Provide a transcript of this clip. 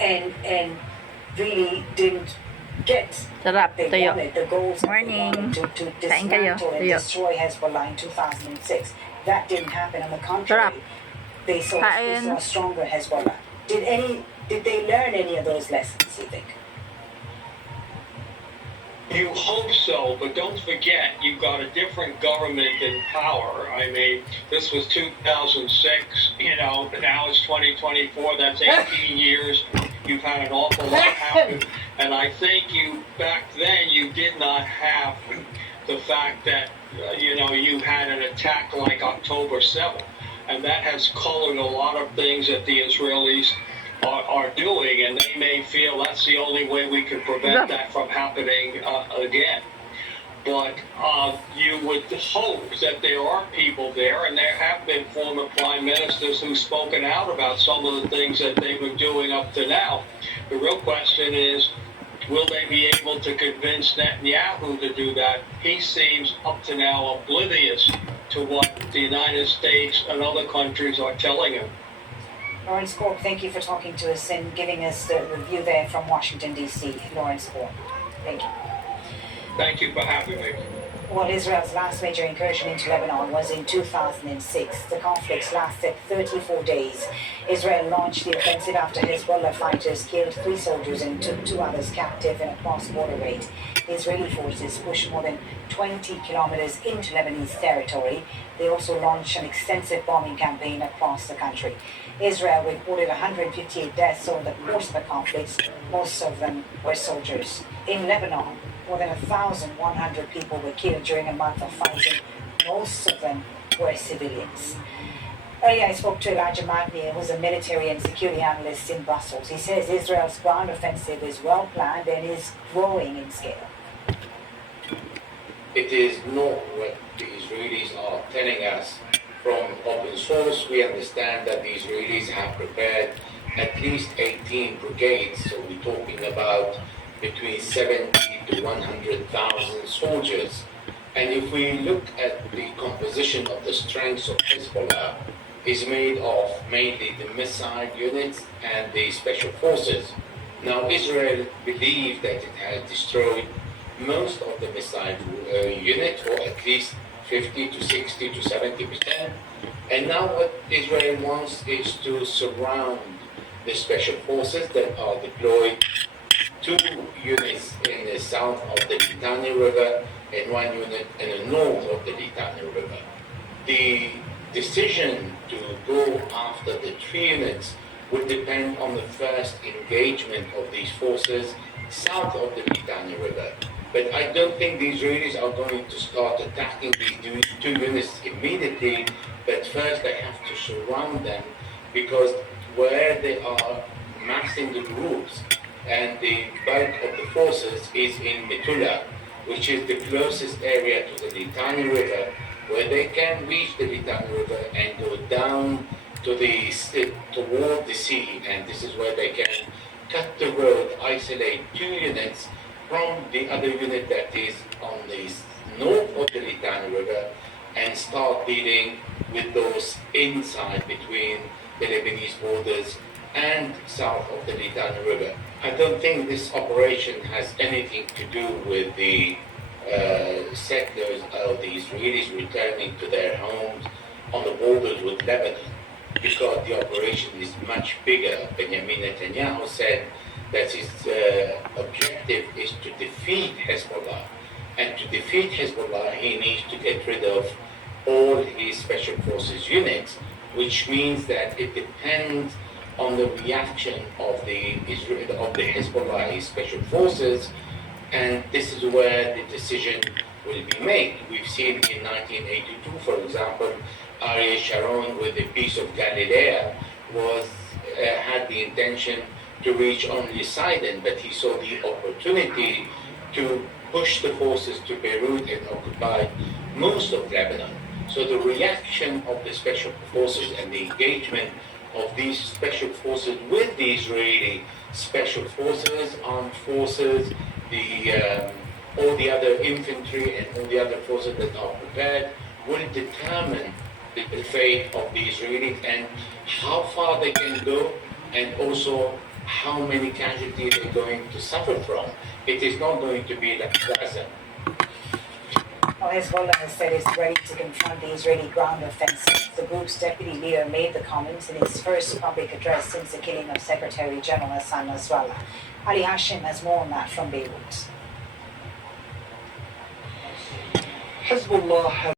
and really didn't get Sarap, they tuyo. wanted, the goals that they Morning. wanted to Kain kayo, dismantle and tuyo. destroy Hezbollah in 2006. That didn't happen. On the Sarap. contrary, they saw Kain. a stronger Hezbollah. Did they learn any of those lessons, you think? You hope so, but don't forget, you've got a different government in power. I mean, this was 2006, but now it's 2024. That's 18 years. You've had an awful lot happen. And I think back then, you did not have the fact that, you had an attack like October 7th. And that has colored a lot of things that the Israelis are doing, and they may feel that's the only way we can prevent that from happening again. But you would hope that there are people there, and there have been former prime ministers who've spoken out about some of the things that they've been doing up to now. The real question is, will they be able to convince Netanyahu to do that? He seems up to now oblivious to what the United States and other countries are telling him. Lawrence Corp, thank you for talking to us and giving us the review there from Washington, D.C. Lawrence Corp, thank you. Thank you for having me. Well, Israel's last major incursion into Lebanon was in 2006. The conflicts lasted 34 days. Israel launched the offensive after Hezbollah fighters killed 3 soldiers and took 2 others captive in a cross-border raid. The Israeli forces pushed more than 20 kilometers into Lebanese territory. They also launched an extensive bombing campaign across the country. Israel reported 158 deaths over the course of the conflicts. Most of them were soldiers. In Lebanon, more than 1,100 people were killed during a month of fighting. Most of them were civilians. Earlier, I spoke to Elijah Magnier, who's a military and security analyst in Brussels. He says Israel's ground offensive is well planned and is growing in scale. It is not what the Israelis are telling us. From open source, we understand that the Israelis have prepared at least 18 brigades, so we're talking about between 70 to 100,000 soldiers. And if we look at the composition of the strengths of Hezbollah, is made of mainly the missile units and the special forces. Now, Israel believes that it has destroyed most of the missile unit, or at least 50 to 60 to 70%. And now what Israel wants is to surround the special forces that are deployed, 2 units in the south of the Litani River and 1 unit in the north of the Litani River. The decision to go after the 3 units would depend on the first engagement of these forces south of the Litani River. But I don't think the Israelis are going to start attacking these 2 units immediately, but first they have to surround them, because where they are massing the groups and the bulk of the forces is in Metula, which is the closest area to the Litani River, where they can reach the Litani River and go down to toward the sea, and this is where they can cut the road, isolate 2 units from the other unit that is on the north of the Litani River, and start dealing with those inside between the Lebanese borders and south of the Litani River. I don't think this operation has anything to do with the settlers or the Israelis returning to their homes on the borders with Lebanon, because the operation is much bigger. Benjamin Netanyahu said that his objective is to defeat Hezbollah. And to defeat Hezbollah, he needs to get rid of all his special forces units, which means that it depends on the reaction of the Hezbollah special forces, and this is where the decision will be made. We've seen in 1982, for example, Ariel Sharon with the Peace of Galilee had the intention to reach only Sidon, but he saw the opportunity to push the forces to Beirut and occupy most of Lebanon. So the reaction of the special forces and the engagement of these special forces with the Israeli special forces, armed forces, all the other infantry and all the other forces that are prepared will determine the fate of the Israelis and how far they can go, and also how many casualties they're going to suffer from. It is not going to be that pleasant. Well, Hezbollah has said it's ready to confront the Israeli ground offensive. The group's deputy leader made the comments in his first public address since the killing of Secretary General Hassan Nasrallah. Ali Hashim has more on that from Beirut. Hezbollah